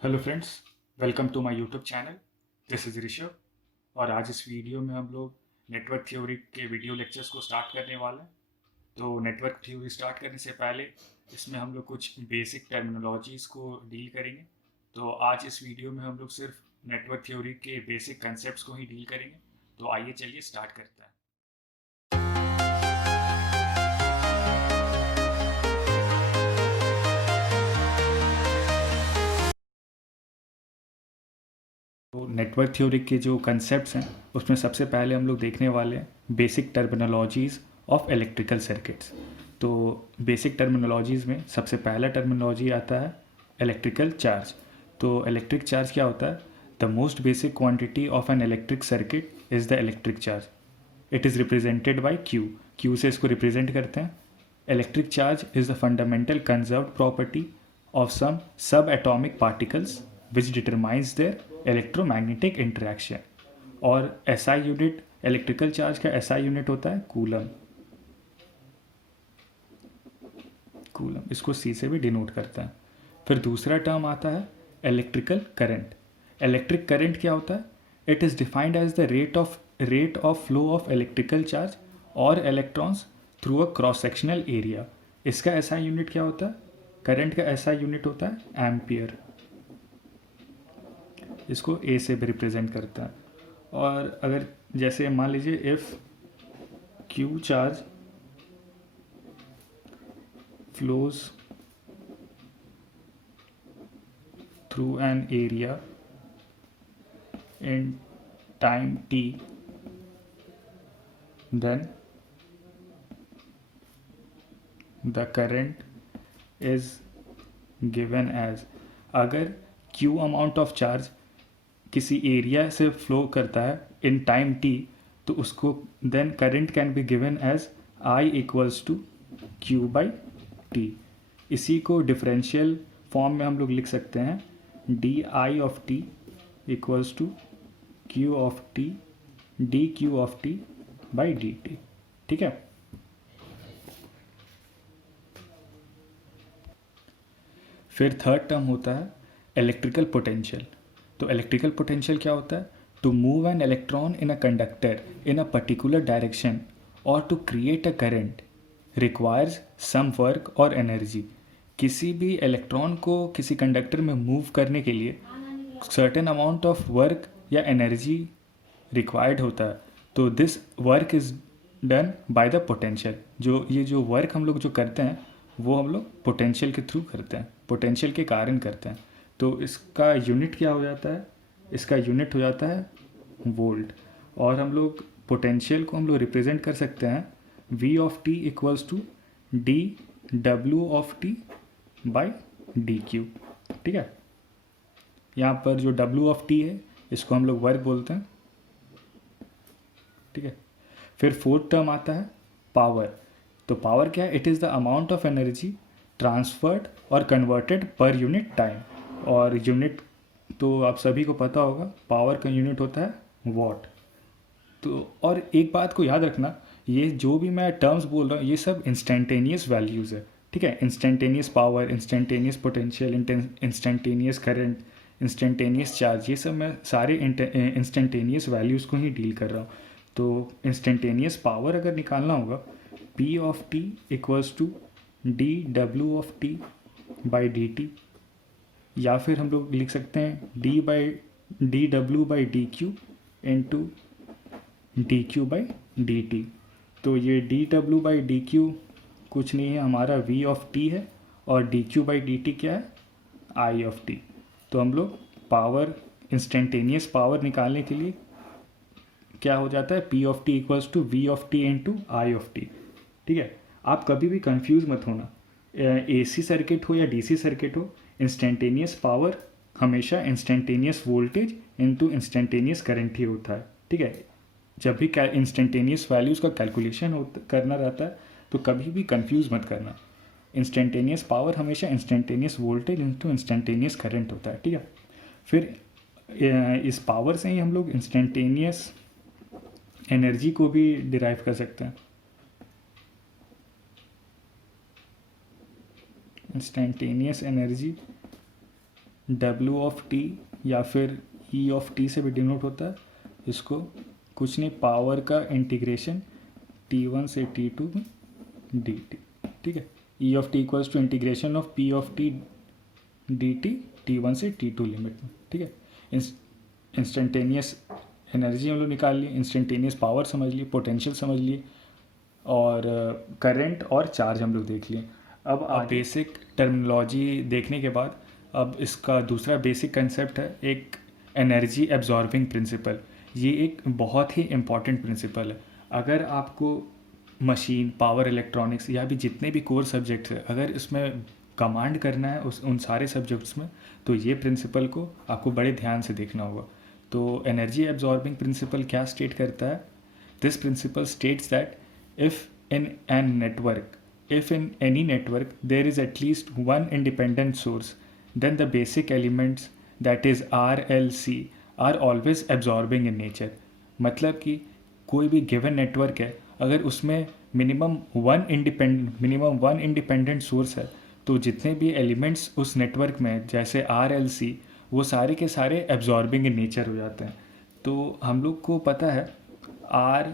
Hello friends, welcome to my YouTube channel. This is Rishabh और आज इस वीडियो में हम लोग नेटवर्क थ्योरी के वीडियो लेक्चर्स को स्टार्ट करने वाले हैं। तो नेटवर्क थ्योरी स्टार्ट करने से पहले इसमें हम लोग कुछ बेसिक टर्मिनोलॉजीज़ को डील करेंगे। तो आज इस वीडियो में हम लोग सिर्फ नेटवर्क थ्योरी के बेसिक कंसेप्ट को ही डील करेंगे। तो आइए चलिए स्टार्ट करते हैं। तो नेटवर्क थ्योरी के जो कंसेप्ट्स हैं उसमें सबसे पहले हम लोग देखने वाले हैं basic terminologies of electrical circuits. तो बेसिक टर्मिनोलॉजीज़ में सबसे पहला टर्मिनोलॉजी आता है इलेक्ट्रिकल चार्ज। तो इलेक्ट्रिक चार्ज क्या होता है? The most basic quantity of N electric circuit is the electric charge. It is represented by Q. Q से इसको रिप्रेजेंट करते हैं। Electric charge is the fundamental conserved property of some subatomic particles which determines their electromagnetic interaction। और SI unit electrical charge का SI unit होता है coulomb. Coulomb इसको C से भी डिनोट करता है। फिर दूसरा टर्म आता है इलेक्ट्रिकल करंट। इलेक्ट्रिक करंट क्या होता है? It is defined as the rate of flow of electrical charge और electrons through a cross sectional area. इसका SI यूनिट क्या होता है? करंट का SI यूनिट होता है एम्पियर। इसको A से भी रिप्रेजेंट करता है। और अगर जैसे मान लीजिए if q charge flows through an area in time t, then the current is given as। अगर q अमाउंट ऑफ चार्ज किसी एरिया से फ्लो करता है इन टाइम t, तो उसको then current can be given as I equals to q by t. इसी को differential form में हम लोग लिख सकते हैं d i of t equals to q of t d q of t by d t. ठीक है। फिर थर्ड टर्म होता है इलेक्ट्रिकल पोटेंशियल। तो इलेक्ट्रिकल पोटेंशियल क्या होता है? To move an electron in a conductor in a particular direction और to create a current requires some work और एनर्जी। किसी भी इलेक्ट्रॉन को किसी कंडक्टर में मूव करने के लिए सर्टेन अमाउंट ऑफ वर्क या एनर्जी रिक्वायर्ड होता है। तो this work is done by the potential. जो वर्क हम लोग जो करते हैं वो हम लोग पोटेंशियल के थ्रू करते हैं, पोटेंशियल के कारण करते हैं। तो इसका यूनिट क्या हो जाता है? इसका यूनिट हो जाता है वोल्ट। और हम लोग पोटेंशियल को हम लोग रिप्रेजेंट कर सकते हैं V of t equals to d डब्ल्यू of t by d q. ठीक है। यहाँ पर जो W ऑफ टी है इसको हम लोग वर्क बोलते हैं। ठीक है। फिर फोर्थ टर्म आता है पावर। तो पावर क्या है? It is the amount of energy transferred और कन्वर्टेड पर यूनिट टाइम। और यूनिट तो आप सभी को पता होगा, पावर का यूनिट होता है वॉट। तो और एक बात को याद रखना, ये जो भी मैं टर्म्स बोल रहा हूँ ये सब इंस्टेंटेनियस वैल्यूज़ है। ठीक है। Instantaneous power, instantaneous potential, instantaneous current, instantaneous charge, ये सब मैं सारे इंस्टेंटेनियस वैल्यूज़ को ही डील कर रहा हूँ। तो इंस्टेंटेनियस पावर अगर निकालना होगा P of t equals to d डब्ल्यू of t by d t, या फिर हम लोग लिख सकते हैं डी डब्ल्यू by d q into d q by d t. तो ये डी डब्ल्यू बाई डी क्यू कुछ नहीं है, हमारा V ऑफ टी है। और d q by d t क्या है? I of t. तो हम लोग पावर, इंस्टेंटेनियस पावर निकालने के लिए क्या हो जाता है? P of t equals to V of t into I of t. ठीक है। आप कभी भी कंफ्यूज मत होना, AC सर्किट हो या DC सर्किट हो, इंस्टेंटेनियस पावर हमेशा instantaneous voltage into instantaneous current ही होता है। ठीक है। जब भी इंस्टेंटेनियस वैल्यूज़ का कैलकुलेशन करना रहता है तो कभी भी कंफ्यूज मत करना। इंस्टेंटेनियस पावर हमेशा instantaneous voltage into instantaneous current होता है। ठीक है। फिर इस पावर से ही हम लोग इंस्टेंटेनियस एनर्जी को भी डिराइव कर सकते हैं। Instantaneous energy W of T या फिर ई ऑफ टी से भी डिनोट होता है। इसको कुछ नहीं, पावर का इंटीग्रेशन T1 से T2 में डी टी, ठीक है। E of t equals to integration of p of t d t T1 से T2 लिमिट में, ठीक है। इंस्टेंटेनियस एनर्जी हम लोग निकाल लिए, इंस्टेंटेनियस पावर समझ लिए, पोटेंशियल समझ लिए, और करंट और चार्ज हम लोग देख लिए। अब बेसिक टर्मिनोलॉजी देखने के बाद अब इसका दूसरा बेसिक कंसेप्ट है एक एनर्जी एब्जॉर्बिंग प्रिंसिपल। ये एक बहुत ही इम्पॉर्टेंट प्रिंसिपल है। अगर आपको मशीन, पावर इलेक्ट्रॉनिक्स या भी जितने भी कोर सब्जेक्ट्स हैं, अगर इसमें कमांड करना है उन सारे सब्जेक्ट्स में, तो ये प्रिंसिपल को आपको बड़े ध्यान से देखना होगा। तो एनर्जी एब्जॉर्बिंग प्रिंसिपल क्या स्टेट करता है? This principle states that if in any network there is at least one independent source, then the basic elements, that is R, L, C, are always absorbing in nature। मतलब कि कोई भी given network है, अगर उसमें minimum one independent source है, तो जितने भी एलिमेंट्स उस नेटवर्क में जैसे R, L, C, वो सारे के सारे एब्जॉर्बिंग इन नेचर हो जाते हैं। तो हम लोग को पता है R,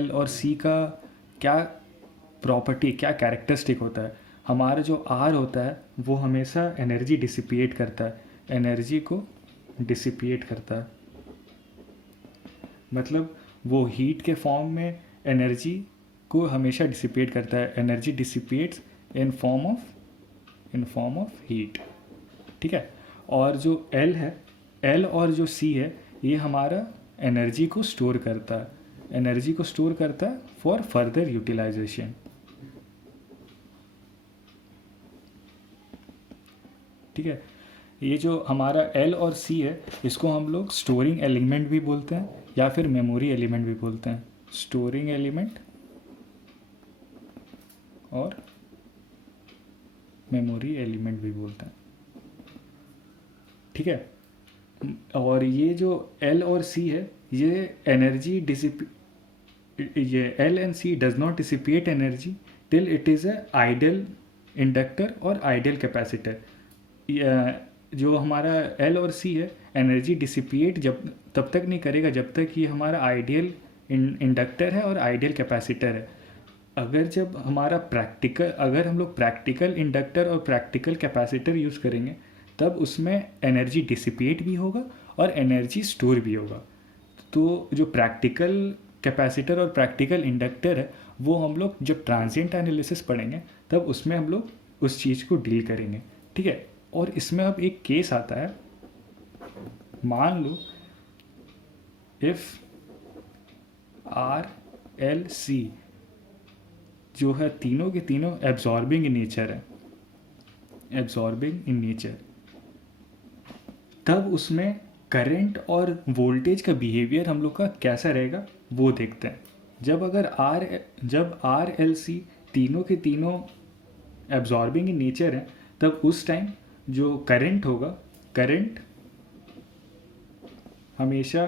L और C का क्या प्रॉपर्टी, क्या कैरेक्टरिस्टिक होता है। हमारा जो आर होता है वो हमेशा एनर्जी डिसिपिएट करता है, एनर्जी को डिसिपिएट करता है, मतलब वो हीट के फॉर्म में एनर्जी को हमेशा डिसिपिएट करता है। Energy dissipates in form of heat, ठीक है। और जो एल है, एल और जो सी है, ये हमारा एनर्जी को स्टोर करता है, एनर्जी को स्टोर करता है फॉर फर्दर यूटिलाइजेशन, ठीक है। ये जो हमारा एल और सी है, इसको हम लोग स्टोरिंग एलिमेंट भी बोलते हैं या फिर मेमोरी एलिमेंट भी बोलते हैं। स्टोरिंग एलिमेंट और मेमोरी एलिमेंट भी बोलते हैं, ठीक है। और ये जो एल और सी है, ये एनर्जी ये L and C does not dissipate energy till it is a ideal inductor और आइडियल कैपेसिटर। जो हमारा एल और सी है, एनर्जी डिसिपिएट तब तक नहीं करेगा जब तक ये हमारा आइडियल इंडक्टर है और आइडियल कैपेसिटर है। अगर हम लोग प्रैक्टिकल इंडक्टर और प्रैक्टिकल कैपेसिटर यूज़ करेंगे, तब उसमें एनर्जी डिसिपिएट भी होगा और एनर्जी स्टोर भी होगा। तो जो प्रैक्टिकल कैपेसिटर और प्रैक्टिकल इंडक्टर है, वो हम लोग जब ट्रांजिएंट एनालिसिस पढ़ेंगे तब उसमें हम लोग उस चीज़ को डील करेंगे, ठीक है। और इसमें अब एक केस आता है, मान लो इफ़ आर एल सी जो है तीनों के तीनों एब्जॉर्बिंग इन नेचर है, एब्जॉर्बिंग इन नेचर, तब उसमें करंट और वोल्टेज का बिहेवियर हम लोग का कैसा रहेगा वो देखते हैं। जब आर एल सी तीनों के तीनों एब्जॉर्बिंग इन नेचर है, तब उस टाइम जो करंट होगा, करंट हमेशा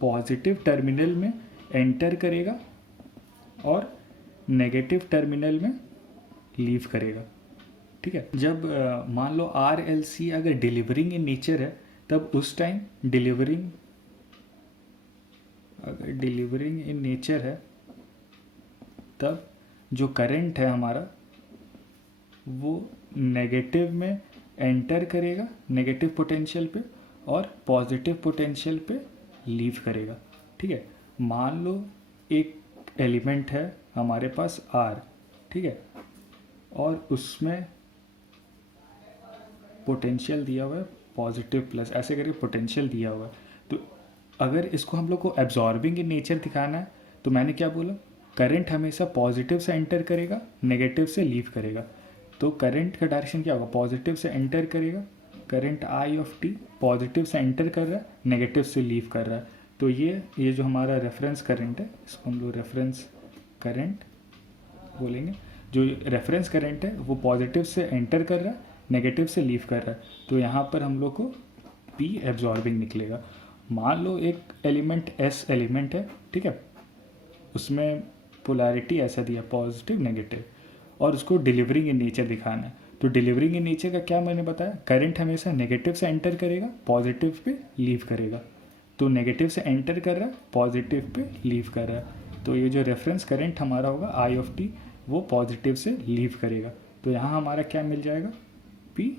पॉजिटिव टर्मिनल में एंटर करेगा और नेगेटिव टर्मिनल में लीव करेगा, ठीक है। जब मान लो आर एल सी अगर डिलीवरिंग इन नेचर है, तब उस टाइम अगर डिलीवरिंग इन नेचर है, तब जो करंट है हमारा वो नेगेटिव में एंटर करेगा, नेगेटिव पोटेंशियल पे, और पॉजिटिव पोटेंशियल पे लीव करेगा, ठीक है। मान लो एक एलिमेंट है हमारे पास आर, ठीक है, और उसमें पोटेंशियल दिया हुआ है पॉजिटिव प्लस, ऐसे करके पोटेंशियल दिया हुआ है। तो अगर इसको हम लोग को एब्जॉर्बिंग इन नेचर दिखाना है, तो मैंने क्या बोला, करंट हमेशा पॉजिटिव से एंटर करेगा, नेगेटिव से लीव करेगा। तो करंट का डायरेक्शन क्या होगा, पॉजिटिव से एंटर करेगा, current I of T positive से एंटर कर रहा है, नेगेटिव से लीव कर रहा है। तो ये जो हमारा रेफरेंस करंट है, इसको हम लोग रेफरेंस करंट बोलेंगे। जो रेफरेंस करंट है वो पॉजिटिव से एंटर कर रहा है, नेगेटिव से लीव कर रहा है। तो यहाँ पर हम लोग को पी एब्जॉर्बिंग निकलेगा। मान लो एक एलिमेंट एस एलिमेंट है, ठीक है, उसमें पोलैरिटी ऐसा दिया पॉजिटिव नेगेटिव, और उसको डिलीवरिंग इन नेचर दिखाना है। तो डिलीवरिंग इन नेचर का क्या मैंने बताया, करंट हमेशा नेगेटिव से एंटर करेगा, पॉजिटिव पे लीव करेगा। तो नेगेटिव से एंटर कर रहा है, पॉजिटिव पे लीव कर रहा है। तो ये जो रेफरेंस करंट हमारा होगा आई ऑफ टी, वो पॉजिटिव से लीव करेगा। तो यहाँ हमारा क्या मिल जाएगा, पी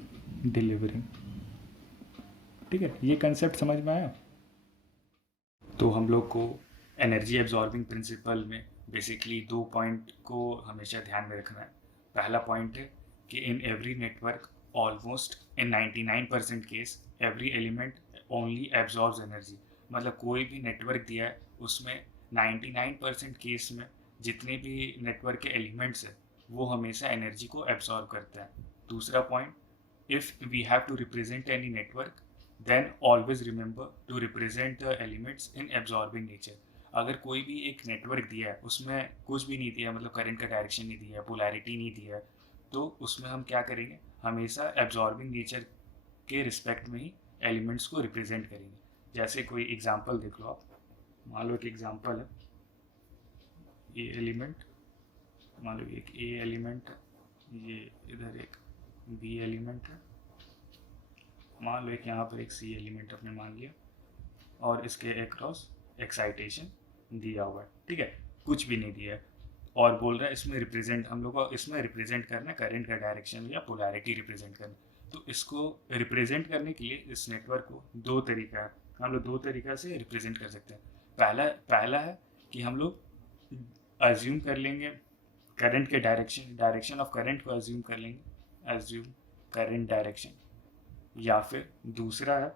डिलीवरिंग। ठीक है, ये कंसेप्ट समझ में आया। तो हम लोग को एनर्जी एब्जॉर्बिंग प्रिंसिपल में बेसिकली 2 पॉइंट को हमेशा ध्यान में रखना है। पहला पॉइंट है कि in every network almost in 99% case every element only absorbs energy. मतलब कोई भी नेटवर्क दिया है उसमें 99% केस में जितने भी नेटवर्क के एलिमेंट्स हैं वो हमेशा एनर्जी को एब्जॉर्ब करता है। दूसरा point, if we have to represent any network then always remember to represent the elements in absorbing nature। अगर कोई भी एक नेटवर्क दिया है उसमें कुछ भी नहीं दिया, मतलब करंट का डायरेक्शन नहीं दिया है, पोलैरिटी नहीं दिया है, तो उसमें हम क्या करेंगे, हमेशा एब्जॉर्बिंग नेचर के रिस्पेक्ट में ही एलिमेंट्स को रिप्रेजेंट करेंगे। जैसे कोई एग्जांपल देख लो आप, मान लो एक एग्जांपल है, ये एलिमेंट, मान लो एक ए एलिमेंट है, ये इधर एक बी एलिमेंट है, मान लो एक यहाँ पर एक सी एलिमेंट अपने मान लिया और इसके अक्रॉस एक्साइटेशन दिया हुआ है। ठीक है, कुछ भी नहीं दिया है और बोल रहा है इसमें रिप्रेजेंट, हम लोग को इसमें रिप्रेजेंट करना है करंट का डायरेक्शन या पोलैरिटी रिप्रेजेंट करना। तो इसको रिप्रेजेंट करने के लिए इस नेटवर्क को दो तरीका है, हम लोग दो तरीका से रिप्रेजेंट कर सकते हैं। पहला है कि हम लोग अज्यूम कर लेंगे करंट के डायरेक्शन ऑफ करंट को अज्यूम कर लेंगे, अज्यूम करंट डायरेक्शन। या फिर दूसरा है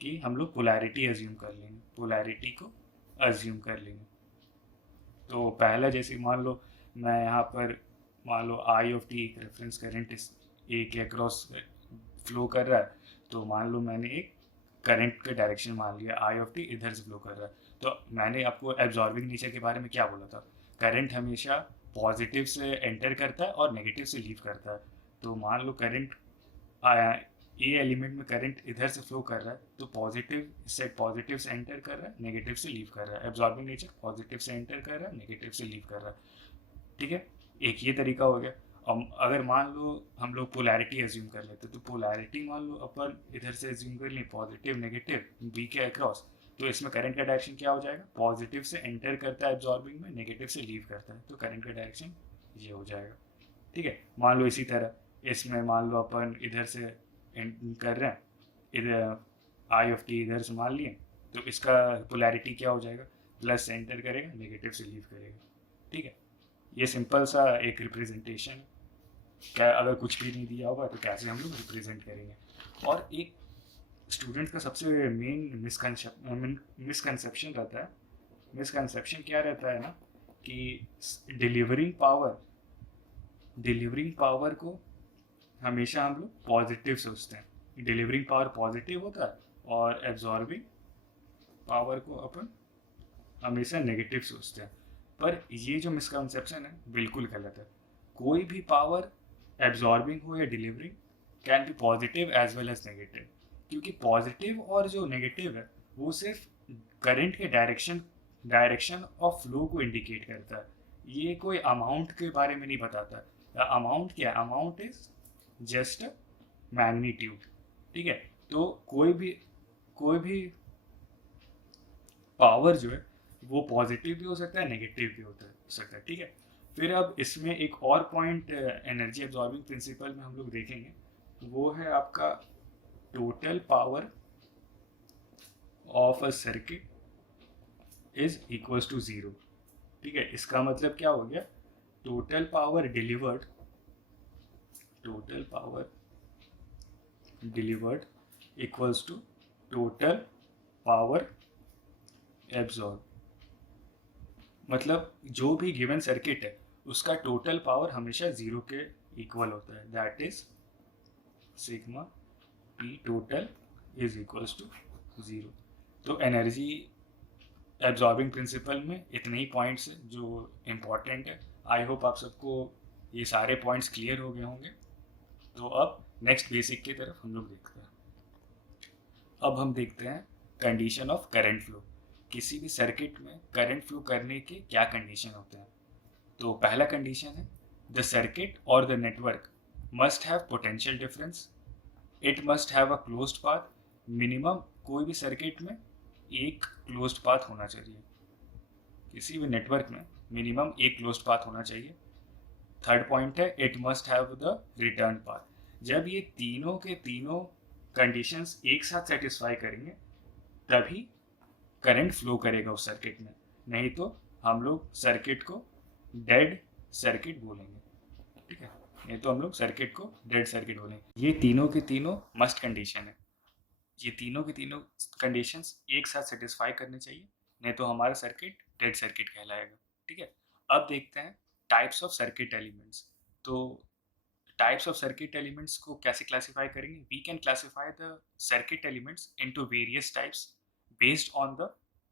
कि हम लोग पोलैरिटी अज्यूम कर लेंगे, पोलैरिटी को अज्यूम कर लेंगे। तो पहला जैसे मान लो मैं यहाँ पर मान लो आई ऑफ टी एक रेफरेंस करंट इस ए के अक्रॉस फ्लो कर रहा है, तो मान लो मैंने एक करंट का डायरेक्शन मान लिया, आई ऑफ टी इधर से फ्लो कर रहा है। तो मैंने आपको एब्जॉर्बिंग नेचर के बारे में क्या बोला था, करंट हमेशा पॉजिटिव से एंटर करता है और नेगेटिव से लीव करता है। तो मान लो करंट ए एलिमेंट में करंट इधर से फ्लो कर रहा है, तो पॉजिटिव से एंटर कर रहा है, नेगेटिव से लीव कर रहा है। एब्जॉर्बिंग नेचर पॉजिटिव से एंटर कर रहा है, नेगेटिव से लीव कर रहा है। ठीक है, एक ये तरीका हो गया। अगर मान लो हम लोग पोलैरिटी अज्यूम कर लेते, तो पोलैरिटी मान लो अपन इधर से अज्यूम कर लें पॉजिटिव नेगेटिव बी के अक्रॉस, तो इसमें करंट का डायरेक्शन क्या हो जाएगा, पॉजिटिव से एंटर करता है एब्जॉर्बिंग में, नेगेटिव से लीव करता है, तो करंट का डायरेक्शन ये हो जाएगा। ठीक है, मान लो इसी तरह इसमें मान लो अपन इधर से कर रहे हैं, इधर आई ऑफ टी इधर से मान लिए, तो इसका पोलैरिटी क्या हो जाएगा, प्लस से एंटर करेगा, नेगेटिव से लीव करेगा। ठीक है, ये सिंपल सा एक रिप्रेजेंटेशन है। क्या अगर कुछ भी नहीं दिया होगा तो कैसे हम लोग रिप्रेजेंट करेंगे। और एक स्टूडेंट का सबसे मेन मिसकंसेप्शन रहता है, मिसकंसेप्शन क्या रहता है ना, कि डिलीवरिंग पावर को हमेशा हम लोग पॉजिटिव सोचते हैं, डिलीवरिंग पावर पॉजिटिव होता है, और एब्जॉर्बिंग पावर को अपन हमेशा नेगेटिव सोचते हैं। पर ये जो मिसकंसेप्शन है बिल्कुल गलत है। कोई भी पावर एब्जॉर्बिंग हो या delivering can be positive as well as negative, क्योंकि पॉजिटिव और जो नेगेटिव है वो सिर्फ करंट के डायरेक्शन ऑफ फ्लो को इंडिकेट करता है। ये कोई अमाउंट के बारे में नहीं बताता। अमाउंट क्या है, अमाउंट इज जस्ट मैग्नीट्यूड। ठीक है, तो कोई भी पावर जो है वो पॉजिटिव भी हो सकता है, नेगेटिव भी हो सकता है। ठीक है, फिर अब इसमें एक और पॉइंट एनर्जी एब्जॉर्बिंग प्रिंसिपल में हम लोग देखेंगे, वो है आपका total power of a circuit is equals to 0। ठीक है, इसका मतलब क्या हो गया, total power delivered equals to total power absorb. मतलब जो भी गिवन सर्किट है उसका टोटल पावर हमेशा 0 के इक्वल होता है, that is sigma p total is equals to 0। तो एनर्जी एब्जॉर्बिंग प्रिंसिपल में इतने ही पॉइंट्स हैं जो इम्पॉर्टेंट है। आई होप आप सबको ये सारे पॉइंट्स क्लियर हो गए होंगे। तो अब नेक्स्ट बेसिक की तरफ हम लोग देखते हैं। अब हम देखते हैं कंडीशन ऑफ करंट फ्लो। किसी भी सर्किट में करंट फ्लो करने के क्या कंडीशन होते हैं। तो पहला कंडीशन है द सर्किट और the network must have potential difference, it must have a closed path, minimum कोई भी सर्किट में एक क्लोज्ड पाथ होना चाहिए, किसी भी नेटवर्क में मिनिमम एक क्लोज्ड पाथ होना चाहिए। थर्ड पॉइंट है it must have the return path. जब ये तीनों के तीनों कंडीशंस एक साथ सेटिस्फाई करेंगे तभी करंट फ्लो करेगा उस सर्किट में, नहीं तो हम लोग सर्किट को डेड सर्किट बोलेंगे, ठीक है, नहीं तो हम लोग सर्किट को डेड सर्किट बोलेंगे। ये तीनों के तीनों मस्ट कंडीशन है, ये तीनों के तीनों कंडीशंस एक साथ सेटिस्फाई करने चाहिए, नहीं तो हमारा सर्किट डेड सर्किट कहलाएगा, ठीक है। अब देखते हैं टाइप्स ऑफ सर्किट एलिमेंट्स। तो टाइप्स ऑफ सर्किट एलिमेंट्स को कैसे क्लासीफाई करेंगे? We can classify the circuit elements into various types based on the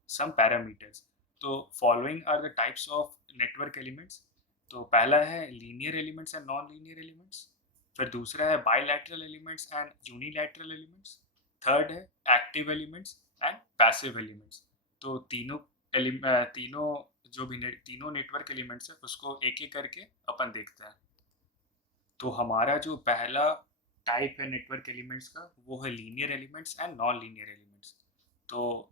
some parameters. तो following are the types of network elements. तो पहला है linear elements and non linear elements, फिर दूसरा है bilateral elements and unilateral elements, third है active elements and passive elements. तो तीनों जो भी तीनों नेटवर्क एलिमेंट्स है उसको एक एक करके अपन देखते हैं। तो हमारा जो पहला टाइप है नेटवर्क एलिमेंट्स का वो है linear elements and non linear elements. तो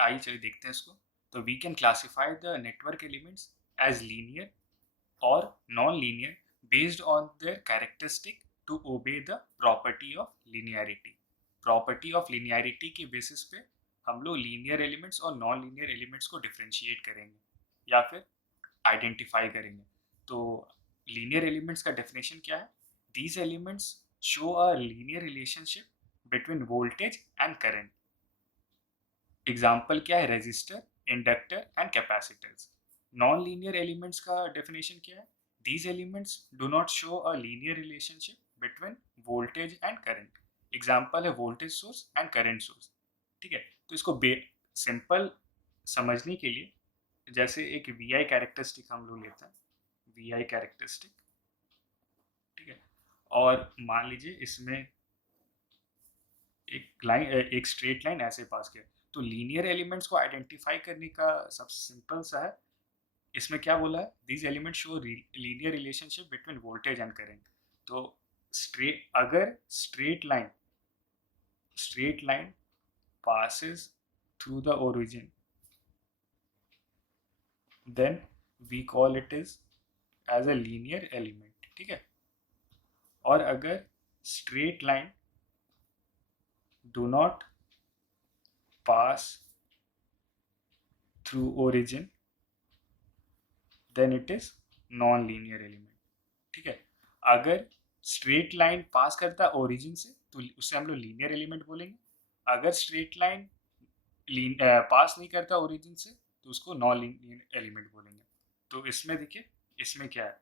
आइए चलिए देखते हैं इसको। तो we can classify the network elements as linear और non linear based on their characteristic to obey the property of linearity. Property of linearity के बेसिस पे हम लोग लीनियर एलिमेंट्स और नॉन लीनियर एलिमेंट्स को डिफ्रेंशिएट करेंगे या फिर आइडेंटिफाई करेंगे। तो लीनियर एलिमेंट्स का डेफिनेशन क्या है? These elements show a linear relationship between voltage and current. Example क्या है? Resistor, inductor and capacitors. Non linear elements का डेफिनेशन क्या है? These elements do not show a linear relationship between voltage and current. Example है voltage source and current source, ठीक है। तो इसको सिंपल समझने के लिए जैसे एक वी आई कैरेक्टरिस्टिक हम लोग लेते हैं, वी आई कैरेक्टरिस्टिक, ठीक है। और मान लीजिए इसमें एक स्ट्रेट लाइन ऐसे पास किया, तो लीनियर एलिमेंट्स को आइडेंटिफाई करने का सबसे सिंपल सा है, इसमें क्या बोला है? These elements show linear relationship between voltage and current. तो अगर straight line passes through the origin, then we call it as a linear element, ठीक है। और अगर straight line do not pass through origin, then it is non-linear element, ठीक है। अगर straight line पास करता है ओरिजिन से तो उसे हम लोग लीनियर एलिमेंट बोलेंगे। अगर स्ट्रेट लाइन पास नहीं करता ओरिजिन से तो उसको नॉन लीनियर एलिमेंट बोलेंगे। तो इसमें देखिए, इसमें क्या है?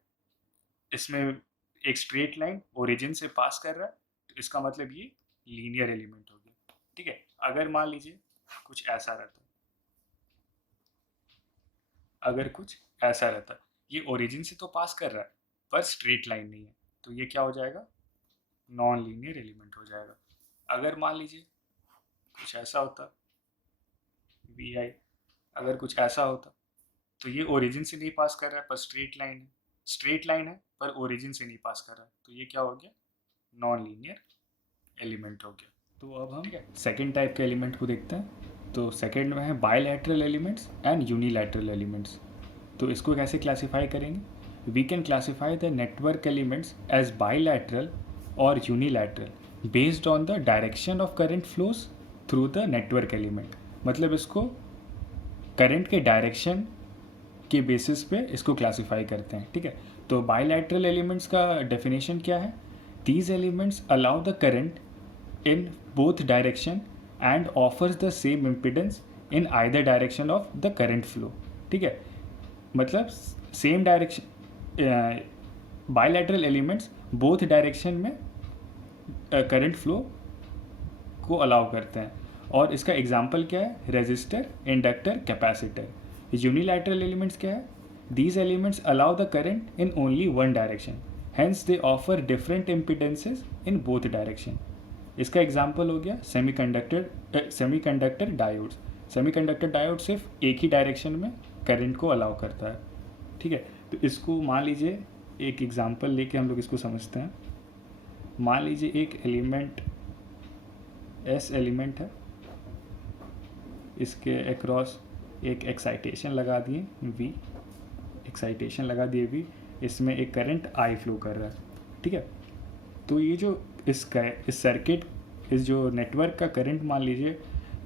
इसमें एक स्ट्रेट लाइन ओरिजिन से पास कर रहा है तो इसका मतलब ये लीनियर एलिमेंट हो गया, ठीक है। अगर मान लीजिए कुछ ऐसा रहता, ये ओरिजिन से तो पास कर रहा है पर स्ट्रेट लाइन नहीं है, तो ये क्या हो जाएगा? नॉन लीनियर एलिमेंट हो जाएगा। अगर मान लीजिए कुछ ऐसा होता, वी आई अगर कुछ ऐसा होता तो ये ओरिजिन से नहीं पास कर रहा है पर स्ट्रेट लाइन है पर ओरिजिन से नहीं पास कर रहा है, तो ये क्या हो गया? नॉन लीनियर एलिमेंट हो गया। तो अब हम सेकेंड टाइप के एलिमेंट को देखते हैं। तो सेकेंड में है bilateral elements and unilateral elements. तो इसको कैसे क्लासीफाई करेंगे? We can classify the network elements as bilateral और unilateral based on the direction of current flows through the network element. मतलब इसको करंट के डायरेक्शन के बेसिस पे इसको क्लासीफाई करते हैं, ठीक है। तो बायलैटरल एलिमेंट्स का डेफिनेशन क्या है? These elements allow the current in both direction and offers the same impedance in either direction of the current flow, ठीक है। मतलब same direction, bilateral elements both direction में करंट फ्लो को allow करते हैं। और इसका एग्जांपल क्या है? Resistor, inductor, capacitor. Unilateral elements क्या है? These elements allow the current in only one direction, hence they offer different impedances in both direction. इसका एग्जांपल हो गया सेमीकंडक्टर डायोड्स। सेमीकंडक्टर डायोड सिर्फ एक ही डायरेक्शन में करंट को अलाउ करता है, ठीक है। तो इसको मान लीजिए एक एग्जांपल लेके हम लोग इसको समझते हैं। मान लीजिए एक एलिमेंट एस एलिमेंट है, इसके अक्रॉस एक एक्साइटेशन लगा दिए V, एक्साइटेशन लगा दिए V, इसमें एक करंट I फ्लो कर रहा है, ठीक है। तो ये जो इस सर्किट, इस जो नेटवर्क का करंट मान लीजिए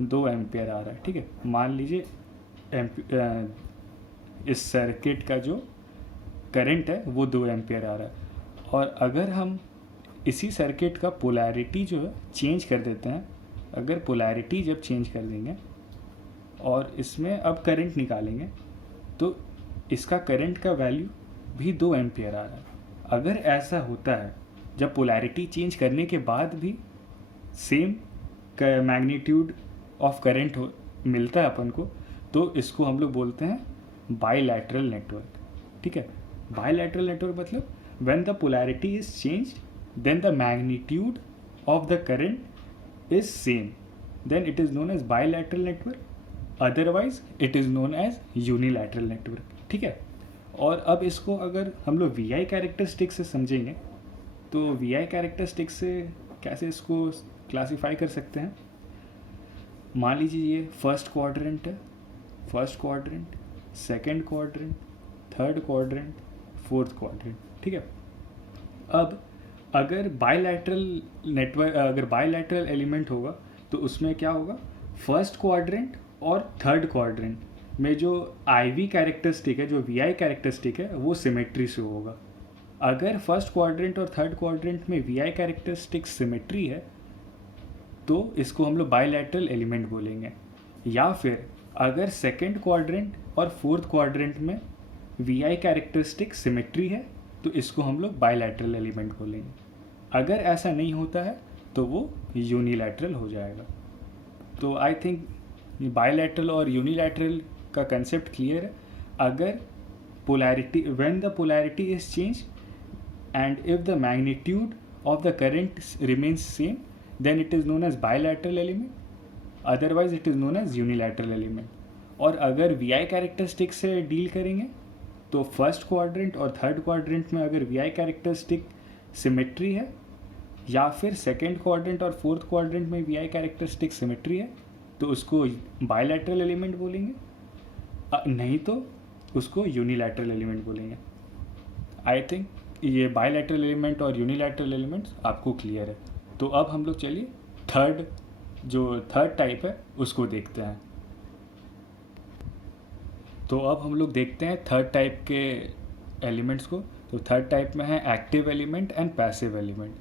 2 एम्पियर आ रहा है, ठीक है। मान लीजिए इस सर्किट का जो करंट है वो 2 एम्पियर आ रहा है, और अगर हम इसी सर्किट का पोलैरिटी जो है चेंज कर देते हैं, अगर पोलैरिटी जब चेंज कर देंगे और इसमें अब करंट निकालेंगे तो इसका करंट का वैल्यू भी 2 एम्पियर आ रहा है। अगर ऐसा होता है जब पोलैरिटी चेंज करने के बाद भी सेम मैग्नीट्यूड ऑफ करंट मिलता है अपन को, तो इसको हम लोग बोलते हैं बाइलैटरल नेटवर्क, ठीक है। बाइलैटरल नेटवर्क मतलब when the polarity is changed then the magnitude of the current is same, then it is known as bilateral network, otherwise it is known as unilateral network, ठीक है। और अब इसको अगर हम लोग वी आई कैरेक्टरिस्टिक से समझेंगे तो वी आई कैरेक्टरिस्टिक से कैसे इसको क्लासीफाई कर सकते हैं। मान लीजिए ये फर्स्ट क्वाड्रेंट है, first quadrant, second quadrant, third quadrant, fourth quadrant, ठीक है। अब अगर बाइलैटरल नेटवर्क, अगर बाइलैटरल एलिमेंट होगा तो उसमें क्या होगा, फर्स्ट क्वाड्रेंट और थर्ड क्वाड्रेंट में जो आई वी कैरेक्टरिस्टिक है, जो वी आई कैरेक्टरिस्टिक है, वो सिमेट्री से होगा। अगर फर्स्ट क्वाड्रेंट और थर्ड क्वाड्रेंट में वी आई कैरेक्टरिस्टिक सिमेट्री है तो इसको हम लोग बाइलैटरल एलिमेंट बोलेंगे। या फिर अगर सेकेंड क्वाड्रेंट और फोर्थ क्वाड्रेंट में वी आई कैरेक्टरिस्टिक सिमेट्री है तो इसको हम लोग बाइलैटरल एलिमेंट बोलेंगे। अगर ऐसा नहीं होता है तो वो यूनिलैटरल हो जाएगा। तो आई थिंक बाइलैटरल और यूनिलैटरल का कंसेप्ट क्लियर है। अगर polarity, when the polarity is change and if the magnitude of the current remains same then it is known as bilateral element, otherwise it is known as unilateral element। और अगर we I characteristic से deal करेंगे तो first quadrant और third quadrant में अगर we I characteristic symmetry है या फिर सेकेंड क्वाड्रेंट और फोर्थ क्वाड्रेंट में वी आई कैरेक्टरिस्टिक सिमेट्री है तो उसको बाइलैटरल एलिमेंट बोलेंगे, नहीं तो उसको यूनिलैटरल एलिमेंट बोलेंगे। आई थिंक ये बाइलैटरल एलिमेंट और यूनिलैटरल एलिमेंट्स आपको क्लियर है। तो अब हम लोग चलिए थर्ड टाइप है उसको देखते हैं। तो अब हम लोग देखते हैं थर्ड टाइप के एलिमेंट्स को। तो थर्ड टाइप में है active element and passive element.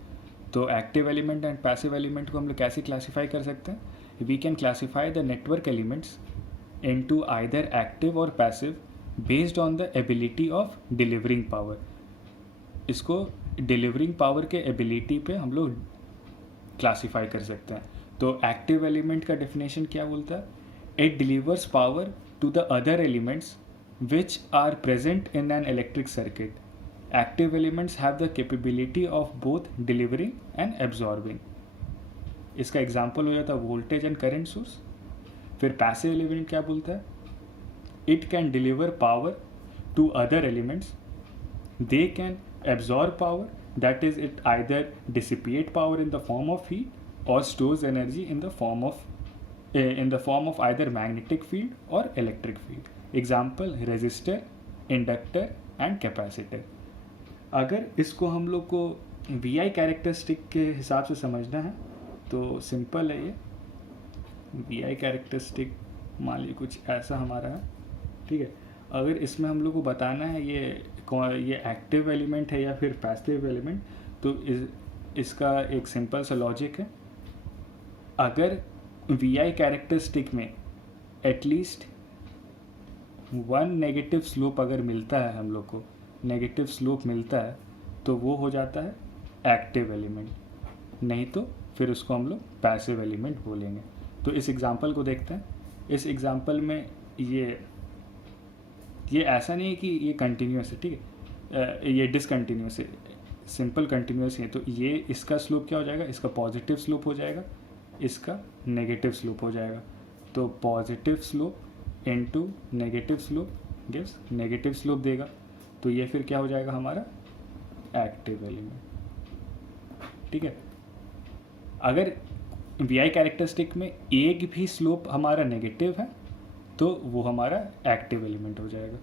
तो active element and passive element को हम लोग कैसे क्लासीफाई कर सकते हैं? We can classify the network elements into either active और passive based on the ability of delivering power. इसको डिलीवरिंग पावर के एबिलिटी पे हम लोग क्लासीफाई कर सकते हैं। तो एक्टिव एलिमेंट का डेफिनेशन क्या बोलता है? It delivers power to the other elements which are present in an electric circuit. Active elements have the capability of both delivering and absorbing. इसका एग्जाम्पल हो जाता है वोल्टेज एंड करेंट सोर्स। फिर passive element क्या बोलता है? It can deliver power to other elements, they can absorb power, that is it either dissipate power in the form of heat or stores energy in the form of either magnetic field or electric field। example resistor, inductor and capacitor। अगर इसको हम लोग को we I characteristic के हिसाब से समझना है तो सिंपल है। ये वी आई कैरेक्टरिस्टिक मान लीजिए कुछ ऐसा हमारा है, ठीक है। अगर इसमें हम लोग को बताना है ये एक्टिव एलिमेंट है या फिर पैसिव एलिमेंट, तो इसका एक सिंपल सा लॉजिक है। अगर वी आई कैरेक्टरिस्टिक में एटलीस्ट वन नेगेटिव स्लोप अगर मिलता है, हम लोग को नेगेटिव स्लोप मिलता है तो वो हो जाता है एक्टिव एलिमेंट, नहीं तो फिर उसको हम लोग पैसिव एलिमेंट बोलेंगे। तो इस एग्जांपल को देखते हैं। इस एग्जांपल में ये ऐसा नहीं है कि ये कंटिन्यूस है, ठीक है, ये डिसकंटिन्यूस है, सिंपल कंटिन्यूस है। तो ये इसका स्लोप क्या हो जाएगा? इसका पॉजिटिव स्लोप हो जाएगा, इसका नेगेटिव स्लोप हो जाएगा। तो positive slope into negative slope gives negative slope देगा। तो ये फिर क्या हो जाएगा हमारा एक्टिव एलिमेंट। ठीक है। अगर वी आई कैरेक्टरिस्टिक में एक भी स्लोप हमारा नेगेटिव है तो वो हमारा एक्टिव एलिमेंट हो जाएगा।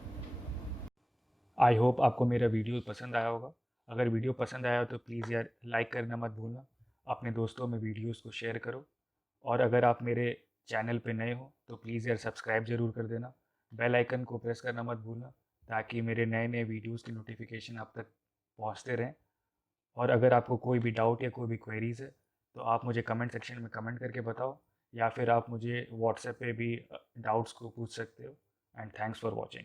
आई होप आपको मेरा वीडियो पसंद आया होगा। अगर वीडियो पसंद आया तो प्लीज़ यार लाइक करना मत भूलना, अपने दोस्तों में वीडियोस को शेयर करो, और अगर आप मेरे चैनल पे नए हो तो प्लीज़ यार सब्सक्राइब ज़रूर कर देना, बेल आइकन को प्रेस करना मत भूलना, ताकि मेरे नए नए वीडियोस की नोटिफिकेशन आप तक पहुंचते रहें। और अगर आपको कोई भी डाउट या कोई भी क्वेरीज है तो आप मुझे कमेंट सेक्शन में कमेंट करके बताओ, या फिर आप मुझे व्हाट्सएप पे भी डाउट्स को पूछ सकते हो। And thanks for watching.